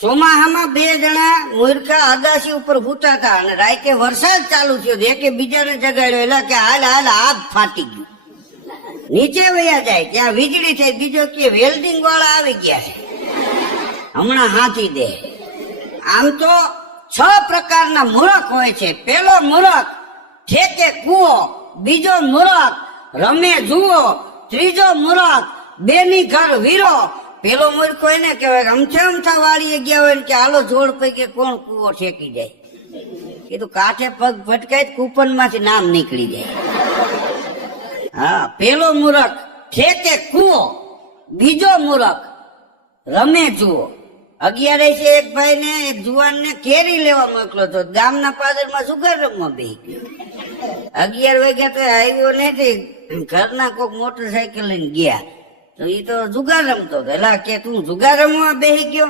ચોમાહામાં બે જણા મૂર્ખા અગાસી ઉપર ભૂતા હતા અને રાતે વરસાદ ચાલુ થયો, એકે બીજાને જગાડ્યો, એટલે કે હાલ હાલ આગ ફાટી ગયું, નીચે વયા જાય ત્યાં વીજળી થઈ, બીજો કે વેલ્ડિંગ વાળા આવી ગયા છે, હમણાં હાથી દે. આમ તો 6 પ્રકારના મૂર્ખ હોય છે. પેલો મૂર્ખ ઠેકે કૂવો, બીજો મૂર્ખ રમે જુઓ, ત્રીજો મૂર્ખ બેની ઘર વીરો. પેલો મૂર્ખ હોય ને કહેવાય અમથા વાળીએ ગયા હોય ને કે હાલો જોડ પૈકી કોણ કૂવો ઠેકી જાય. કીધું કાંઠે પગ ભટકાય કૂપન માંથી નામ નીકળી જાય. હા, પેલો મૂર્ખ ઠેકે કૂવો, બીજો મૂર્ખ રમે જુઓ. 11 છે એક ભાઈ ને એક જુવાન ને કેરી લેવા મોકલો તો ગામના પાદરમાં જુગાર રમવા બેસી ગયો. 11 વાગ્યા તો આવ્યો નથી, ઘરના કોઈક મોટરસાયકલ લઈને ગયા તો એ તો જુગાર રમતો હતો. એટલે કે તું જુગાર રમવા બેસી ગયો,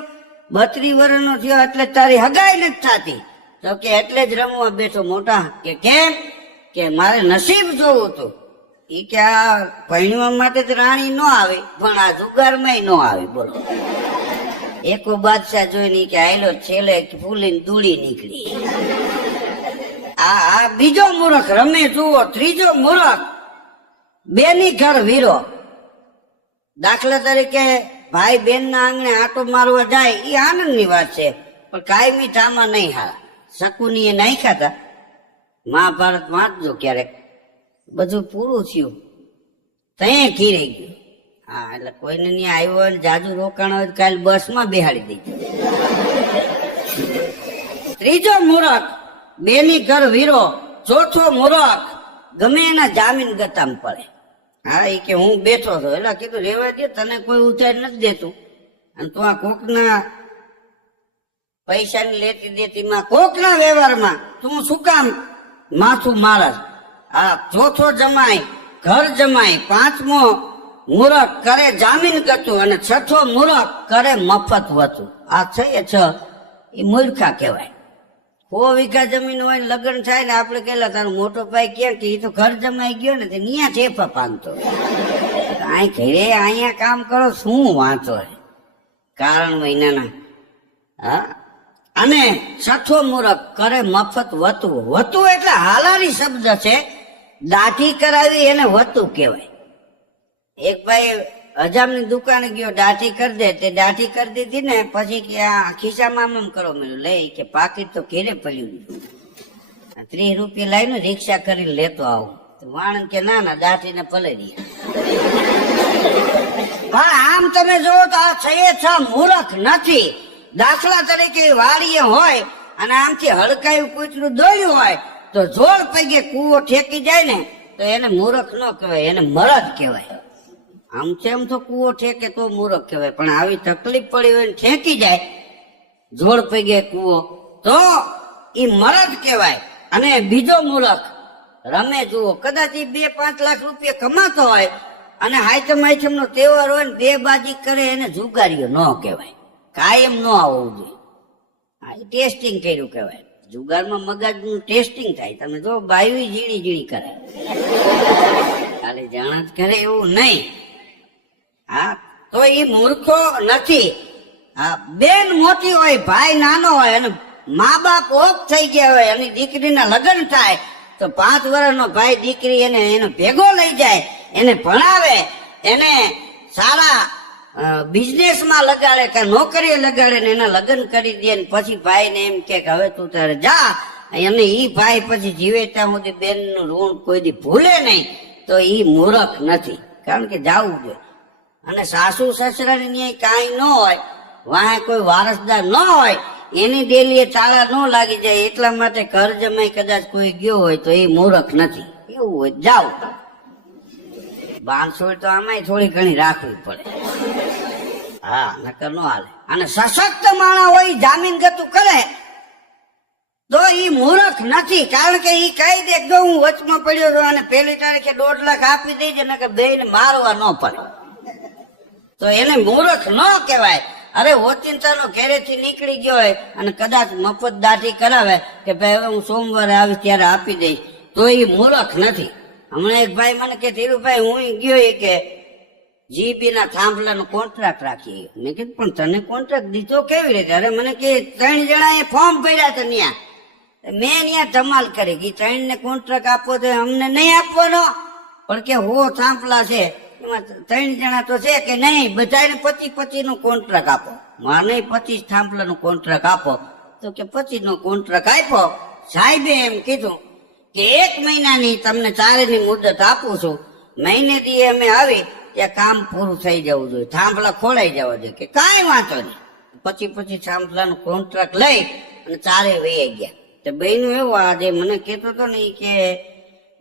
32 વર્ષનો થયો એટલે તારી હગાઈ નથી થતી. તો કે એટલે જ રમવા બેઠો. મોટા કે કેમ? કે મારે નસીબ જોવું હતું. એ કે આ પૈણવા માટે તો રાણી ન આવે પણ આ જુગારમાં ન આવે. બોલો, એકો બાદશાહ જોઈને કે આયલો છેલ્લે ફૂલીને દૂડી નીકળી. આ બીજો મૂર્ખ રમે જુઓ, ત્રીજો મૂર્ખ બેની ઘર વીરો. દાખલા તરીકે ભાઈ બેન ના આંગણે આટો મારવા જાય એ આનંદ ની વાત છે, પણ કાયમી ટામાં નહીં હારા. શકુની એ નાખ્યા હતા, મહાભારત વાંચજો ક્યારેક, બધું પૂરું થયું ત્યાં ઘીરાઈ ગયું. હા, એટલે કોઈને નહીં આવ્યો હોય જાજુ રોકાણ હોય કાલે બસમાં બેહાડી દઈ. ત્રીજો મૂર્ખ બેની ઘર વીરો, ચોથો મૂર્ખ ગમે એના જામીન ગતામ પડે. હા, એ કે હું બેઠો હતો એટલે કીધું રેવા દે, તને કોઈ ઉધાર નથી દેતું અને તું આ કોકના પૈસાની લેતી દેતીમાં કોકના વ્યવહારમાં તું શું કામ માથું મારસ. હા, ચોથો જમાય ઘર જમાય, પાંચમો મૂર્ખ કરે જામીન ગતું અને છઠ્ઠો મૂર્ખ કરે મફત વતું. આ 6 એ મૂર્ખા કહેવાય. 100 વીઘા જમીન હોય લગ્ન થાય ને આપડે કેલા તારો મોટો ભાઈ કે એ તો ઘર જમાઈ ગયો ને ત્યાં ઠેફા પાંગતો. અહીં ઘરે અહીંયા કામ કરો શું વાંચો કારણ મહિનાના. હા, અને છઠ્ઠો મૂર્ખ કરે મફત વતું. વતું એટલે હાલારી શબ્દ છે, દાઢી કરાવી એને વતું કહેવાય. એક ભાઈ હજામની દુકાને ગયો, દાઢી કરી દે. તે દાઢી કરી દીધી ને પછી કે આ ખિસ્સામાં આમ કરો મેલું લે કે પાકીટ તો ઘેરે પડ્યું. 30 રૂપિયા લાવીને રિક્ષા કરીને લેતો આવું. વાણંદ કે ના ના દાઢીને પલે દે. પણ આમ તમે જોવો તો આ 6 મૂર્ખ નથી. દાખલા તરીકે વાડીએ હોય અને આમથી હડકાયું કૂતરું દોડ્યું હોય તો જોડ પૈકે કૂવો ઠેકી જાય ને તો એને મૂર્ખ ન કહેવાય, એને મરદ કહેવાય. આમ તેમ તો કૂવો ઠેકે તો મૂર્ખ કહેવાય, પણ આવી તકલીફ પડી હોય ઠેકી જાય જોડ પૈકે કૂવો તો એ મરદ કહેવાય. અને બીજો મૂર્ખ રમે જુઓ. કદાચ 2-5 લાખ રૂપિયા કમાતો હોય અને હાઈથમ નો તહેવાર હોય ને 2 બાજી કરે એને જુગારીઓ ન કહેવાય, કાયમ ન આવવું જોઈએ. હા, એ ટેસ્ટિંગ કર્યું કહેવાય. જુગારમાં મગજનું ટેસ્ટિંગ થાય. તમે જો બાયું ઝીણી ઝીણી કરે, ખાલી જાણ જ કરે એવું નહીં. હા, તો એ મૂર્ખો નથી. હા, બેન મોટી હોય, ભાઈ નાનો હોય અને મા બાપ ઓફ થઈ ગયા હોય અને દીકરીના લગ્ન થાય તો 5 વર્ષનો ભાઈ દીકરી એને ભેગો લઈ જાય, એને ભણાવે, એને સારા બિઝનેસમાં લગાડે કે નોકરીએ લગાડે ને એના લગ્ન કરી દે ને પછી ભાઈ ને એમ કે હવે તું તારે જા. અને ઈ ભાઈ પછી જીવે ત્યાં સુધી બેન નું ઋણ કોઈ દી ભૂલે નહીં તો ઈ મૂર્ખ નથી, કારણ કે જાવું જોઈએ. અને સાસુ સસરાની ન્યાય કાંઈ ન હોય, વાહે કોઈ વારસદાર ન હોય, એની ડેલીએ તાળા ન લાગી જાય એટલા માટે ઘર જમાઈ કદાચ કોઈ ગયો હોય તો એ મૂર્ખ નથી. એવું હોય જાવ. બાંધછોડ તો આમાંય થોડી ઘણી રાખવી પડે. હા, નકર નો હાલે. અને સશક્ત માણસ હોય જામીન ગતું કરે તો ઈ મૂર્ખ નથી, કારણ કે ઈ કહી દે કે હું વચમાં પડ્યો છું અને 1 તારીખે 1.5 લાખ આપી દેજે નકર બેયને મારવા ન પડે તો એને મૂર્ખ ન કહેવાય. અરે ઓચિંતાનો ઘેરેથી નીકળી ગયો હોય અને કદાચ મફત દાઢી કરાવે કે ભાઈ હવે હું સોમવારે આવીશ ત્યારે આપી દઈશ તો એ મૂર્ખ નથી. હમણાં એક ભાઈ મને કે ધીરુભાઈ હું ગયો કે જીબી ના થાંભલાનો કોન્ટ્રાક્ટ રાખીએ. મેં કીધું પણ તને કોન્ટ્રાક્ટ દીધો કેવી રીતે? અરે મને કે 3 જણાએ ફોર્મ ભર્યા હતા ત્યાં, મેં ત્યાં ધમાલ કરી કે 3 ને કોન્ટ્રાક્ટ આપવો તો અમને નહીં આપવાનો, પણ કે હો થાંભલા છે એમાં 3 જણા તો છે કે નહીં, બધાને 25 નો કોન્ટ્રાક્ટ આપો. મારે 25 થાંભલાનો કોન્ટ્રાક્ટ આપો, તો કે 25 નો કોન્ટ્રાક્ટ આપ્યો. સાહેબે એમ કીધું કે 1 મહિનાની તમને 4 ની મુદત આપું છું, મહિને દી અમે આવી ત્યાં કામ પૂરું થઈ જવું જોઈએ, થાંભલા ખોલાઈ જવા જોઈએ. કે કાંઈ વાંધો નહીં. 25 થાંભલાનો કોન્ટ્રાક્ટ લઈ અને 4 વહી ગયા. તો બહેનું એવું આજે મને કહેતો હતો ને કે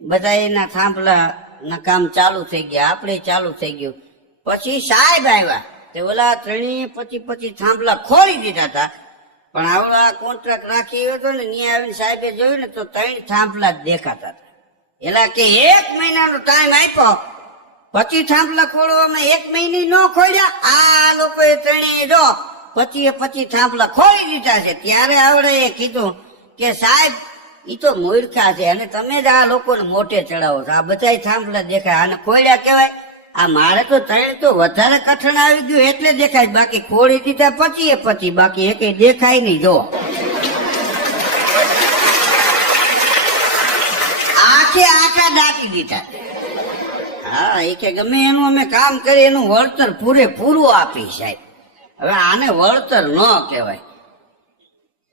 બધા એના થાંભલા ના કામ ચાલુ થઈ ગયા, આપણે ચાલુ થઈ ગયું. પછી સાહેબ આવ્યા તે ઓલા 25 થાંભલા ખોલી દીધા હતા, પણ આવડા કોન્ટ્રાક્ટ રાખી હતો ને ત્યાં આવીને સાહેબે જોયું ને તો 3 થાંભલા જ દેખાતા હતા. એલા કે 1 મહિનાનો ટાઈમ આપ્યો, 25 થાંભલા ખોલવામાં 1 મહિને ન ખોલ્યા. આ લોકોએ 3 જો 25 થાંભલા ખોલી દીધા છે. ત્યારે આવડે એ કીધું કે સાહેબ ઈ તો મૂર્ખા છે અને તમે જ આ લોકોને મોટે ચડાવો છો, આ બધા થાંભલા દેખાય આને ખોલ્યા કહેવાય. આ મારે તો 3 તો વધારે કઠણ આવી ગયું એટલે દેખાય, બાકી ખોલી દીધા 25, બાકી એકે દેખાય નહીં. જો આખા દાટી દીધા. હા, એ કે ગમે એનું અમે કામ કરીએ એનું વળતર પૂરેપૂરું આપી સાહેબ. હવે આને વળતર ન કહેવાય.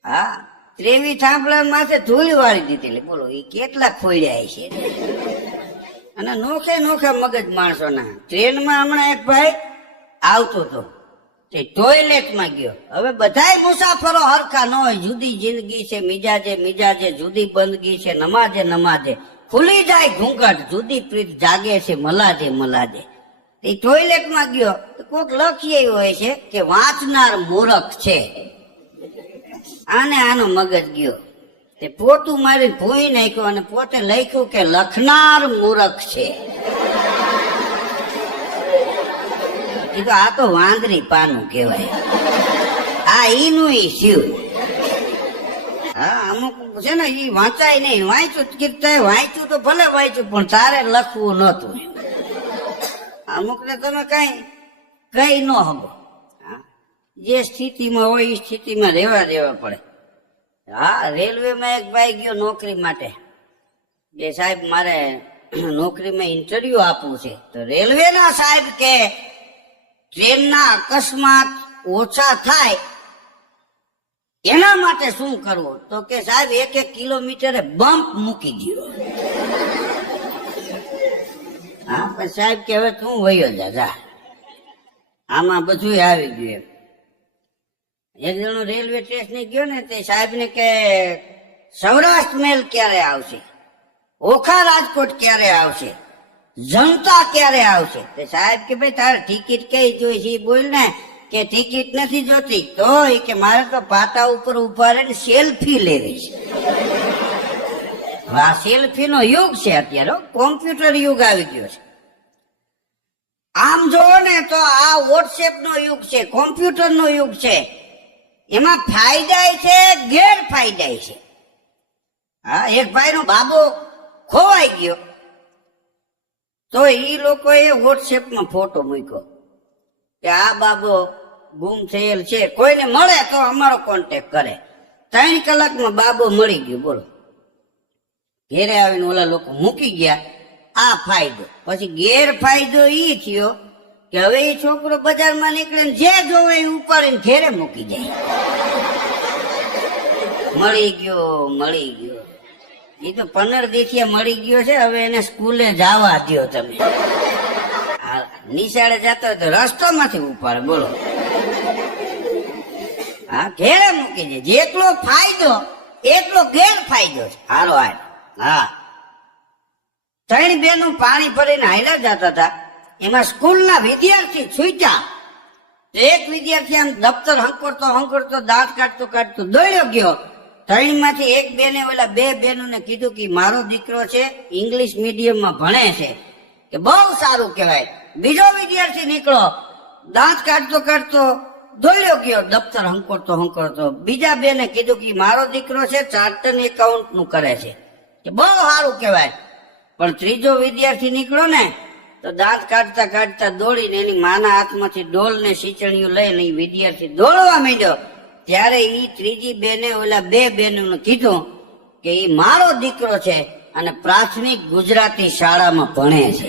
હા, 23 થાંભલા માથે ધૂળ વાળી દીધેલી. બોલો એ કેટલા ખોલ્યા છે. અને નોખે મગજ માણસો ના. ટ્રેનમાં હમણાં એક ભાઈ આવતો હતો, તે ટોયલેટમાં ગયો. હવે બધાય મુસાફરો હરખા ન હોય, જુદી જિંદગી છે, મિજાજે જુદી બંદગી છે, નમાજે ખુલી જાય ઘૂંઘટ, જુદી પ્રીત જાગે છે મલાજે. એ ટોયલેટમાં ગયો તો કોક લખીએ હોય છે કે વાંચનાર મૂરખ છે. આનો મગજ ગયો, તે પોતું મારીને ભૂઈ નાખ્યો અને પોતે લખ્યું કે લખનાર મૂરખ છે. આ તો વાંદરી પાનું કહેવાય. આ ઈનું ઈ શિવ. હા, અમુક છે ને ઈ વાંચાય નહીં. વાંચ્યું તો ભલે વાંચ્યું, પણ તારે લખવું નતું. અમુક ને તમે કઈ ન હગો. જે સ્થિતિમાં હોય એ સ્થિતિમાં રહેવા દેવા પડે. હા, રેલવેમાં એક ભાઈ ગયો નોકરી માટે, જે સાહેબ મારે નોકરીમાં ઇન્ટરવ્યુ આપવું છે. તો રેલવેના સાહેબ કે ટ્રેનના અકસ્માત ઓછા થાય એના માટે શું કરવું? તો કે સાહેબ 1 કિલોમીટરે બમ્પ મૂકી દો. હા, પણ સાહેબ કે હવે તું વયો જા, આમાં બધું આવી ગયું. એક જણો રેલવે સ્ટેશને ગયો ને તે સાહેબ ને કે સૌરાષ્ટ્ર મેલ ક્યારે આવશે, ઓખા રાજકોટ ક્યારે આવશે, જનતા ક્યારે આવશે? તે સાહેબ કે ભાઈ તારે ટિકિટ કઈ જોઈશે બોલ ને. કે ટિકિટ નથી જોતી. તો એ કે મારે તો પાટા ઉપર ઉભા રહીને સેલ્ફી લેવી છે. આ સેલ્ફી નો યુગ છે અત્યારે, કોમ્પ્યુટર યુગ આવી ગયો છે. આમ જોવો ને તો આ વોટ્સએપ નો યુગ છે, કોમ્પ્યુટર નો યુગ છે. એમાં ફાયદા છે, ગેરફાયદા છે. હા, એક ભાઈ નો બાબો ખોવાઈ ગયો તો ઈ લોકોએ વોટ્સએપમાં ફોટો મૂક્યો કે આ બાબો ગુમ થયેલ છે, કોઈને મળે તો અમારો કોન્ટેક્ટ કરે. 3 કલાકમાં બાબો મળી ગયો. બોલો, ઘેરે આવીને ઓલા લોકો મૂકી ગયા. આ ફાયદો. પછી ગેરફાયદો ઈ થયો કે હવે એ છોકરો બજારમાં નીકળે ને જે જોવે એ ઉપાડીને ઘેરે મૂકી જાય. મળી ગયો એ તો 15 દિવસે મળી ગયો છે. હવે એને સ્કૂલે જવા દો તમે. નિશાળે જતો હોય તો રસ્તામાંથી ઉપાડે. બોલો, હા, ઘેરે મૂકી જાય. જેટલો ફાયદો એટલો ગેરફાયદો છે. હારો હાલ. હા, 3 બહેનો પાણી ભરીને હાલ્યા જતા હતા. એમાં સ્કૂલના વિદ્યાર્થી છૂટ્યા. એક વિદ્યાર્થી આમ દફતર હંકરતો દાંત કાઢતો દોડ્યો ગયો. 3 માંથી એક બેને ઓલા 2 બહેનોને કીધું કે મારો દીકરો છે ઇંગ્લિશ મીડિયમમાં ભણે છે, કે બહુ સારું કહેવાય. બીજો વિદ્યાર્થી નીકળો, દાંત કાઢતો દોડ્યો ગયો દફતર હંકરતો. બીજા બેને કીધું કે મારો દીકરો છે ચાર્ટર્ડ એકાઉન્ટ નું કરે છે, કે બહુ સારું કહેવાય. પણ ત્રીજો વિદ્યાર્થી નીકળો ને તો દાંત કાઢતા કાઢતા દોડીને એની માના હાથમાંથી ડોલ ને સિંચણીઓ લઈને એ વિદ્યાર્થી દોડવા માંડ્યો. ત્યારે ઈ ત્રીજી બેને ઓલા બે બેનોને કીધું કે ઈ મારો દીકરો છે અને પ્રાથમિક ગુજરાતી શાળામાં ભણે છે.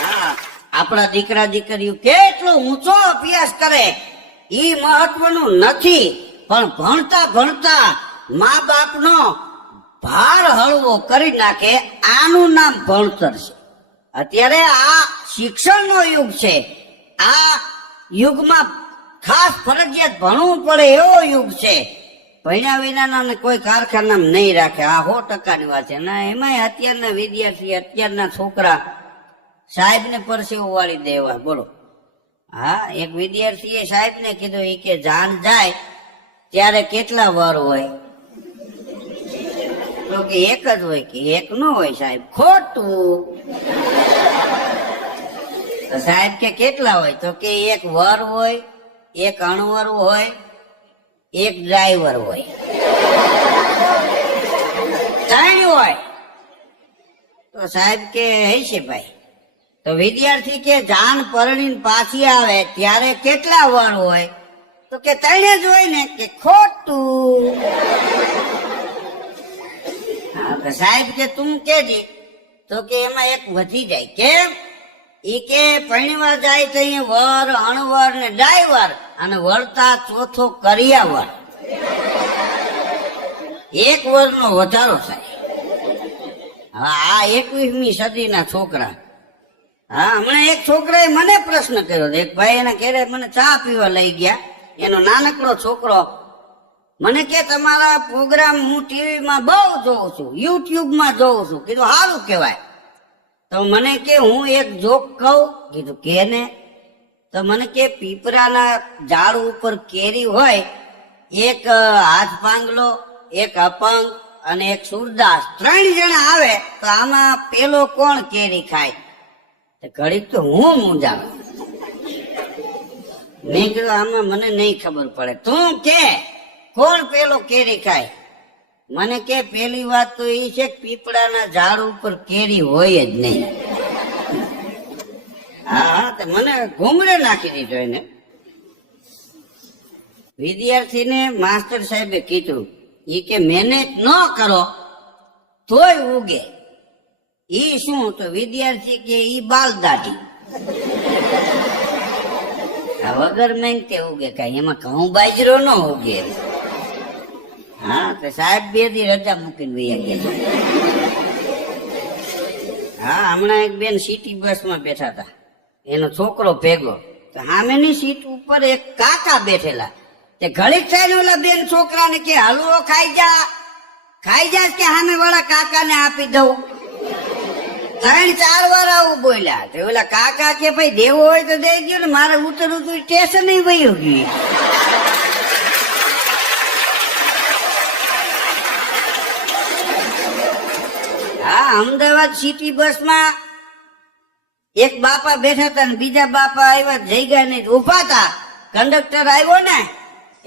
હા, આપણા દીકરા દીકરીઓ કેટલો ઊંચો અભ્યાસ કરે ઈ મહત્વનું નથી, પણ ભણતા ભણતા મા બાપનો ભાર હળવો કરી નાખે આનું નામ ભણતર છે. અત્યારે આ શિક્ષણનો યુગ છે. આ યુગમાં ખાસ ફરજિયાત ભણવું પડે એવો યુગ છે. ભણ્યા વિનાના કોઈ કારખાના નહીં રાખે. આ 100% વાત છે. ના એમાંય અત્યારના વિદ્યાર્થી અત્યારના છોકરા સાહેબ ને પરસેવો વાળી દેવા. બોલો. હા, એક વિદ્યાર્થીએ સાહેબ ને કીધું એ કે જાન જાય ત્યારે કેટલા વાર હોય? તો કે એક જ હોય. કે એક ન હોય સાહેબ. ખોટું. તો સાહેબ કે કેટલા હોય? તો કે એક વર હોય, એક અણવર હોય, એક ડ્રાઈવર હોય, 3 હોય. તો સાહેબ કે હશે ભાઈ. તો વિદ્યાર્થી કે જાન પરણીને પાછી આવે ત્યારે કેટલા વર હોય? તો કે 3 જ હોય ને. કે ખોટું. હા, તો સાહેબ કે તું કેજી? તો કે એમાં એક વધી જાય. કેમ? ઈ કે પરણવા જાય તો વર, અણવર ને ડ્રાઈવર અને વળતા ચોથો કરિયાવર. 1 વર્ષનો વધારો થાય. હા, આ 21મી સદીના છોકરા. હા, હમણાં એક છોકરાએ મને પ્રશ્ન કર્યો. એક ભાઈ એના ઘરે મને ચા પીવા લઈ ગયા. એનો નાનકડો છોકરો મને કે તમારા પ્રોગ્રામ હું ટીવીમાં બહુ જોઉં છું, યુટ્યુબમાં જોઉં છું. કીધું સારું કહેવાય. તો મને કે હું એક જોક કહું. કીધું કે ને? તો મને કે પીપરાના ઝાડ ઉપર કેરી હોય, એક હાથ પાંગલો, એક અપંગ અને એક સુરદાસ, 3 જણા આવે તો આમાં પેલો કોણ કેરી ખાય? ઘડીક તો હું મૂંઝાણો. મેં કીધું આમાં મને નહીં ખબર પડે, તું કે કોણ પેલો કેરી ખાય? મને કે પેલી વાત તો એ છે કે પીપળાના ઝાડ ઉપર કેરી હોય જ નહીં. હા, તો મને ઘૂમરે નાખી દીધો એને. વિદ્યાર્થીને માસ્ટર સાહેબે કીધું એ કે મહેનત ન કરો તોય ઉગે. ઈ શું? તો વિદ્યાર્થી કે ઈ બાલ દાઢી. વગર મહેનતે ઉગે કઈ, એમાં ઘઉં બાજરો ન ઉગે. હા, તો સાહેબ 2 દી રજા મૂકીને વૈયા ગયા. હા, હમણાં એક બેન સિટી બસમાં બેઠા હતા, એનો છોકરો ભેગો. તો સામેની સીટ ઉપર એક કાકા બેઠેલા. તે ઘડીક થઈને ઓલા બેન છોકરાને કે હલવો ખાઈ જા કે સામે વાળા કાકાને આપી દઉં. 3-4 વાર આવું બોલ્યા. તો ઓલા કાકા કે ભાઈ દેવો હોય તો દઈ ગયો ને, મારે ઉતરવું તું સ્ટેશન વયું ગયું. હા, અમદાવાદ સિટી બસમાં એક બાપા બેઠા હતા ને બીજા બાપા આવ્યા, જગ્યા ને ઉભા હતા. કંડક્ટર આવ્યો ને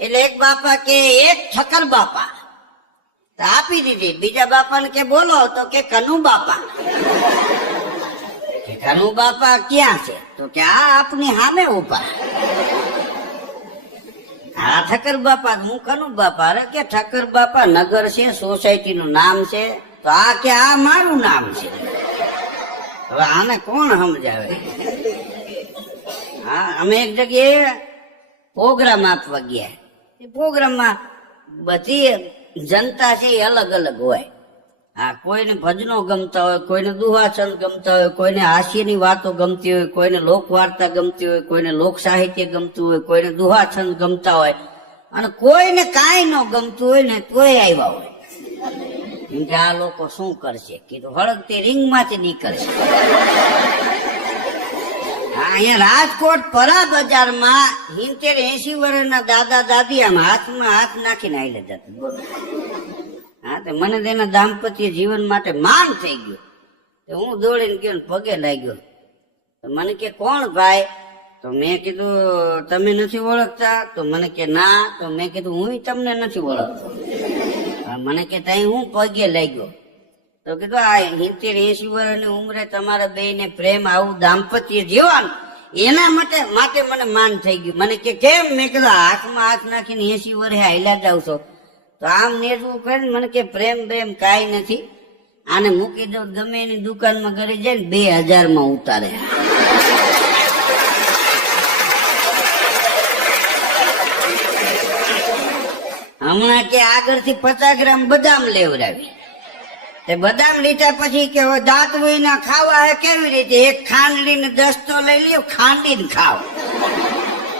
એટલે એક બાપા કે એક ઠક્કર બાપા, તો આપી દીધી. બીજા બાપાને કે બોલો, તો કે કનુ બાપા. કનુ બાપા ક્યાં છે? તો કે આ આપની સામે ઉભા. હા, ઠક્કર બાપા. હું કનુ બાપા. અરે કે ઠક્કર બાપા નગર છે, સોસાયટી નું નામ છે. તો આ કે આ મારું નામ છે. હવે આને કોણ સમજાવે? હા, અમે એક જગ્યાએ પ્રોગ્રામ આપવા ગયા. એ પ્રોગ્રામમાં બધી જનતા છે એ અલગ અલગ હોય. હા, કોઈને ભજનો ગમતા હોય, કોઈને દુહાછંદ ગમતા હોય, કોઈને હાસ્યની વાતો ગમતી હોય, કોઈને લોક વાર્તા ગમતી હોય, કોઈને લોક સાહિત્ય ગમતું હોય, કોઈને દુહાછંદ ગમતા હોય, અને કોઈને કાંઈ ન ગમતું હોય ને તોય આવ્યા હોય. કે આ લોકો શું કરશે? કીધું હળગતી રીંગમાંથી નીકળશે. અહીંયા રાજકોટ પરા બજારમાં 70-80 વર્ષના દાદા દાદી આમ હાથમાં હાથ નાખીને આવીને જતા. હા, તો મને તેના દાંપત્ય જીવન માટે માન થઈ ગયું. તો હું દોડીને ગયો ને પગે લાગ્યો. તો મને કે કોણ ભાઈ? તો મેં કીધું તમે નથી ઓળખતા? તો મને કે ના. તો મેં કીધું હું તમને નથી ઓળખતો. મને કે તઈ હું પગે લાગ્યો. તો કીધું આ 70-80 વર્ષની ઉંમરે તમારા બે ને પ્રેમ આવું દાંપત્ય જીવન એના માટે મને માન થઈ ગયું. મને કે કેમ? મેં કીધું હાથમાં હાથ નાખીને 80 વર્ષે હાલ્યા જાવ છો. તો આમ નેટવું કરીને મને કે પ્રેમ કાંઈ નથી, આને મૂકી દો ગમે એની દુકાનમાં ઘરે જાય ને 2000 માં ઉતારે. હમણાં કે આગળથી 50 ગ્રામ બદામ લેવડાવી. તે બદામ લીધા પછી કે દાંત વહીના ખાવા હે કેવી રીતે? એક ખાંડણી ને દસ્તો લઈ લ્યો, ખાંડીને ખાવ.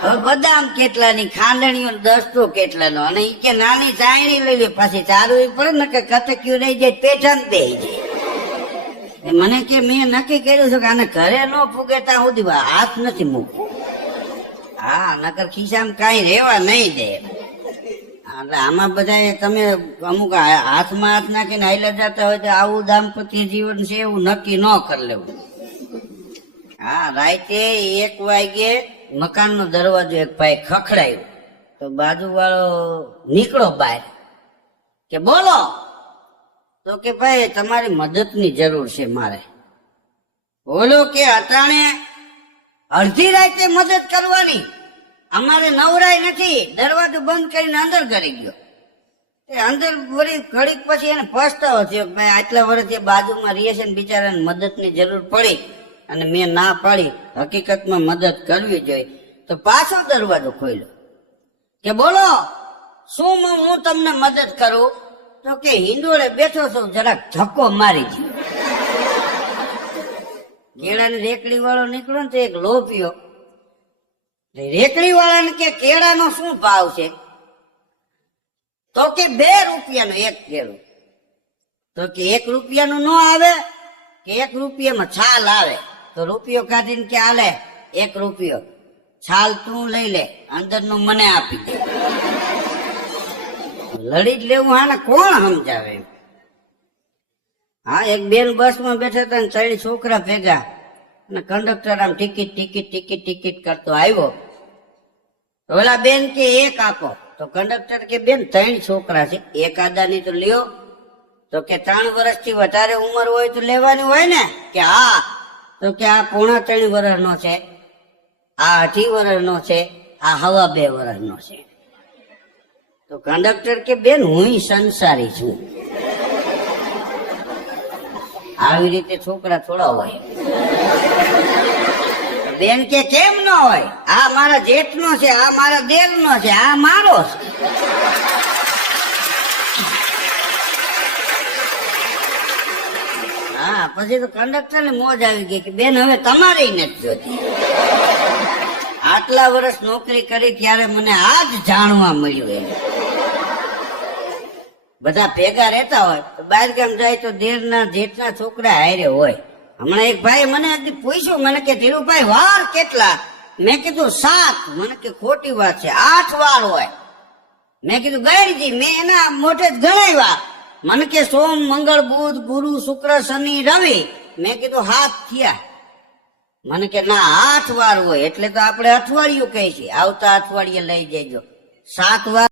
હવે બદામ કેટલાની, ખાંડણીઓ દસ્તો કેટલાનો, અને ઈ કે નાની ચાયણી લઈ લે, પાછી ચાલુ પડે ને કે કટક્યું રહી જાય, પેઠાન દે જાય. મને કે મેં નક્કી કર્યું છે કે આને ઘરે ન ફૂગે ત્યાં સુધી હાથ નથી મૂકવો. હા, નકર ખિસ્સામાં કાંઈ રહેવા નહીં દે. એટલે આમાં બધા તમે અમુક હાથમાં હાથ નાખીને હાઈલા જતા હોય તો આવું દાંપત્ય જીવન છે એવું નક્કી ન કરી લેવું. હા, રાતે 1 વાગ્યે મકાનનો દરવાજો એક ભાઈ ખખડાયો તો બાજુ વાળો નીકળો બહાર કે બોલો. તો કે ભાઈ તમારી મદદની જરૂર છે મારે. બોલો કે અટાણે અડધી રાતે મદદ કરવાની, અમારે નવરાય નથી. દરવાજો બંધ કરીને અંદર કરી ગયો. અંદર વળી ઘડીક પછી એને પસ્તાવો થયો કે ભાઈ આટલા વર્ષથી બાજુમાં રહે છે ને બિચારાને મદદની જરૂર પડી અને મેં ના પાડી, હકીકતમાં મદદ કરવી જોઈએ. તો પાછો દરવાજો ખોલ્યો કે બોલો શું હું તમને મદદ કરું? તો કે હિંડોળે બેઠો છો, જરાક ધક્કો મારી ગયો. કેળાની રેકડી વાળો નીકળ્યો ને તો એક લોભિયો રેકડી વાળાને કે કેળાનો શું ભાવ છે? તો કે 2 રૂપિયાનો એક કેળું. તો કે 1 રૂપિયાનું ન આવે કે 1 રૂપિયામાં છાલ આવે? તો રૂપિયો કાઢીને કે આલે 1 રૂપિયો, છાલ તું લઈ લે, અંદરનું મને આપી દે. લડી જ લેવું. હા ને કોણ સમજાવે? હા, એક બેન બસમાં બેઠા હતા ને 3 છોકરા ભેગા, અને કંડક્ટર આમ ટિકિટ કરતો આવ્યો. ઓલા બેન કે 1 આપો. તો કંડક્ટર કે બેન 3 છોકરા છે, 1 આદાની તો લ્યો. તો કે 3 વર્ષથી વધારે ઉંમર હોય તો લેવાની હોય ને? કે હા. તો કે આ 3.5 વર્ષનો છે, આ 2.5 વર્ષનો છે, આ 2.5 વર્ષનો છે. તો કંડક્ટર કે બેન હું સંસારી છું. આવી રીતે છોકરા થોડા હોય. બેન કે કેમ ન હોય? આ મારા જેઠનો છે, આ મારા દેરનો છે, આ મારો છે. હા, પછી તો કંડક્ટર ને મોજ આવી ગઈ કે બેન હવે તમારી નથી જોતી. આટલા વર્ષ નોકરી કરી ત્યારે મને આજ જાણવા મળ્યું. એને બધા ભેગા રહેતા હોય તો બહાર ગામ જાય તો દેરના જેઠના છોકરા હારે હોય. હમણાં એક ભાઈ મને પૂછ્યું, મને કે ધીરુભાઈ વાર કેટલા? મેં કીધું 7. મને કે ખોટી વાત છે, 8 વાર હોય. મેં કીધું ગઈરજી, મેં એના મોઢે જ ગણાવ્યા. મને કે સોમ, મંગળ, બુધ, ગુરુ, શુક્ર, શનિ, રવિ. મેં કીધું 7 થયા. મને કે ના 8 વાર હોય, એટલે તો આપણે અઠવાડિયું કહે છે, આવતા અઠવાડિયે લઈ જજો. 7 વાર